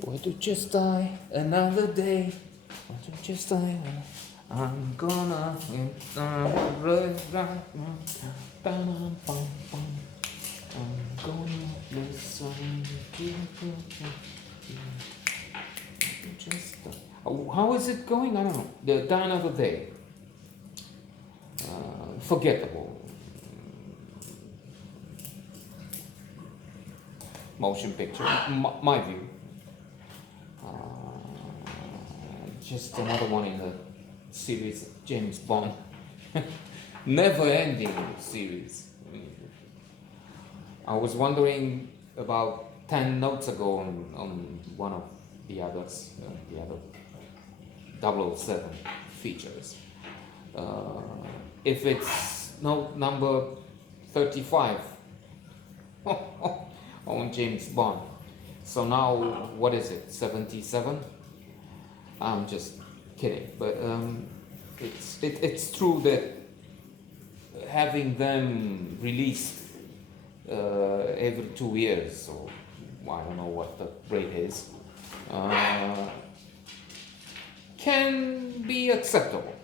Why don't you just die another day? Why don't you just die? I'm gonna right now. I'm gonna listen to you. Just how is it going? I don't know. The Die Another Day. Forgettable motion picture, my view. Uh, just another one in the series James Bond. Never-ending series. I was wondering about 10 notes ago on one of the others, the other 007 features. If it's note number 35 on James Bond. So now, what is it, 77? I'm just kidding, but it's true that having them released every 2 years, so I don't know what the rate is, can be acceptable.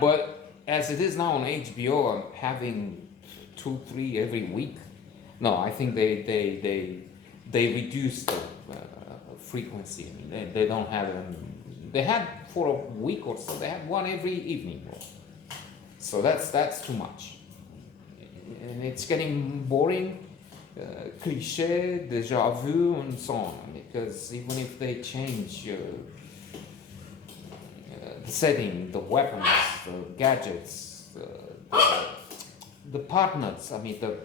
But as it is now on HBO, I'm having 2, 3 every week. No, I think they reduced the frequency. I mean, they don't have them. They had for a week or so. They had one every evening. So that's too much, and it's getting boring, cliché, déjà vu, and so on. Because even if they change the setting, the weapons, the gadgets, the partners, I mean the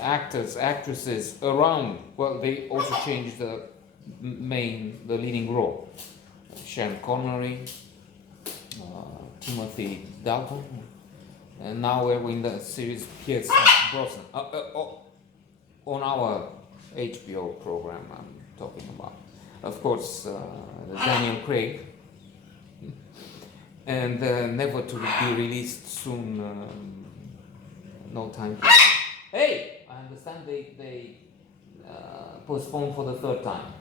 actors, actresses around, well, they also changed the leading role. Sean Connery, Timothy Dalton, and now we're in the series Pierce Brosnan. On our HBO program, I'm talking about. Of course, Daniel Craig, and never to be released soon. No Time to Die. Hey, I understand they postponed for the third time.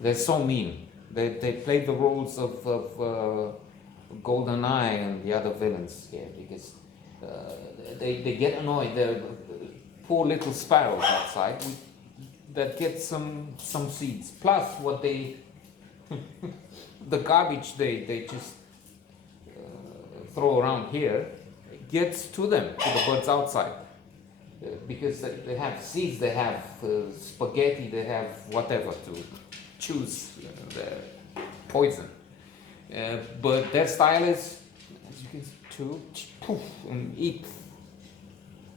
They're so mean. They played the roles of GoldenEye and the other villains here because they get annoyed. They're poor little sparrows outside that get some seeds. Plus, what they the garbage they just throw around here gets to them, to the birds outside. Because they have seeds, they have spaghetti, they have whatever to choose the poison. But their style is, as you can see, to poof and eat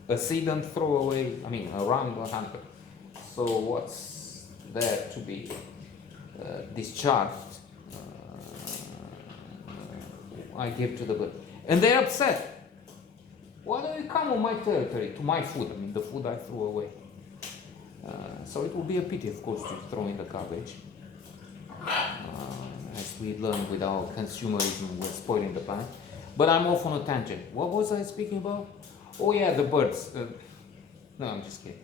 a seed and throw away. I mean, around 100. So what's there to be discharged? I give to the bird, and they're upset. Why do you come on my territory, to my food? I mean, the food I threw away. So it would be a pity, of course, to throw in the garbage. As we learned with our consumerism, we're spoiling the planet. But I'm off on a tangent. What was I speaking about? Oh yeah, the birds. No, I'm just kidding.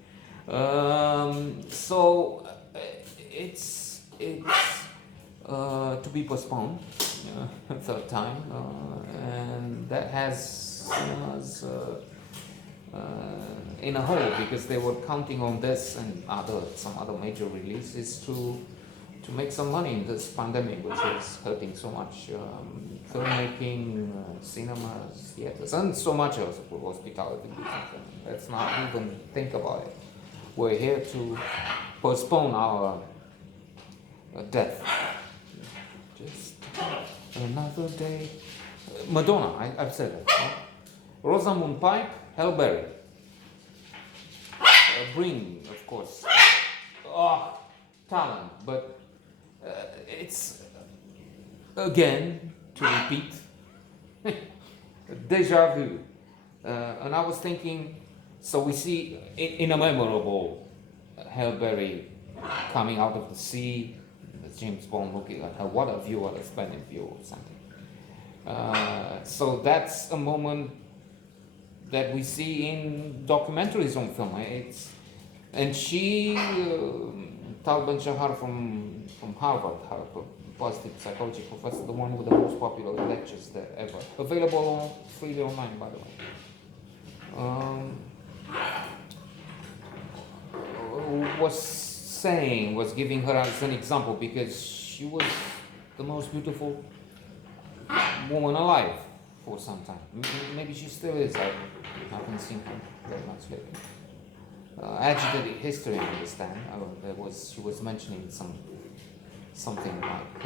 So it's to be postponed third time, and that has us in a hole because they were counting on this and some other major releases to make some money in this pandemic, which is hurting so much filmmaking, cinemas, theaters, and so much else for hospitality business. Let's not even think about it. We're here to postpone our death. Just another day. Madonna, I've said it. Right? Rosamund Pike, Halle Berry. Bring, of course, talent, but it's again to repeat deja vu. And I was thinking, so we see in a memorable Halle Berry coming out of the sea, James Bond looking at her, what a view, what a splendid view or something. So that's a moment that we see in documentaries on film. It's And she, Tal Ben-Shahar from Harvard, positive psychology professor, the one with the most popular lectures there ever, available freely online, by the way. Was giving her as an example because she was the most beautiful woman alive for some time. Maybe she still is. I haven't seen her very much lately. Agitated history, I understand. She was mentioning something like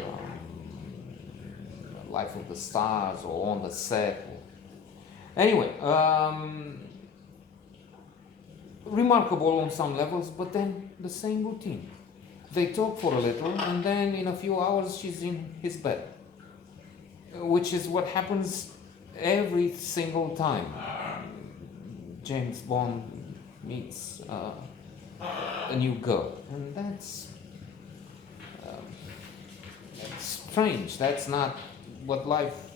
Life of the Stars or On the Set. Anyway, remarkable on some levels, but then the same routine. They talk for a little, and then in a few hours she's in his bed, which is what happens every single time James Bond meets a new girl, and that's strange. That's not what life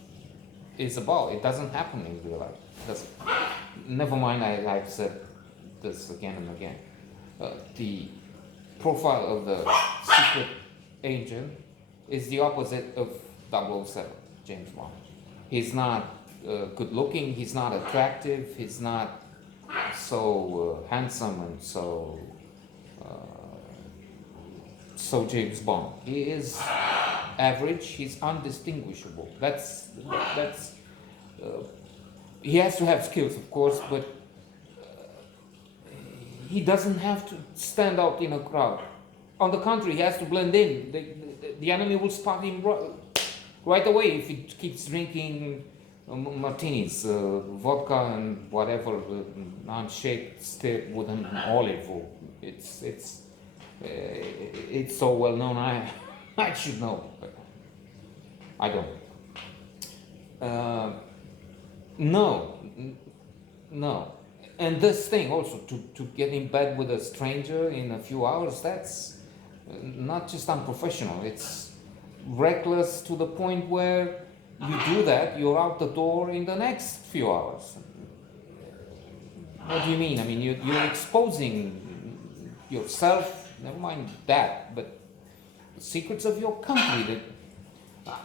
is about. It doesn't happen in real life. Never mind, I've said this again and again. The profile of the secret agent is the opposite of 007, James Bond. He's not good looking, he's not attractive, he's not so handsome and so James Bond. He is average, he's undistinguishable. He has to have skills, of course, but he doesn't have to stand out in a crowd. On the contrary, he has to blend in. The enemy will spot him right away if he keeps drinking martinis, vodka and whatever, unshaped stick with an olive. It's so well known. I should know, but I don't. No. And this thing also, to get in bed with a stranger in a few hours, that's not just unprofessional, it's reckless to the point where you do that, you're out the door in the next few hours. What do you mean? I mean, you're exposing yourself, never mind that, but the secrets of your country that...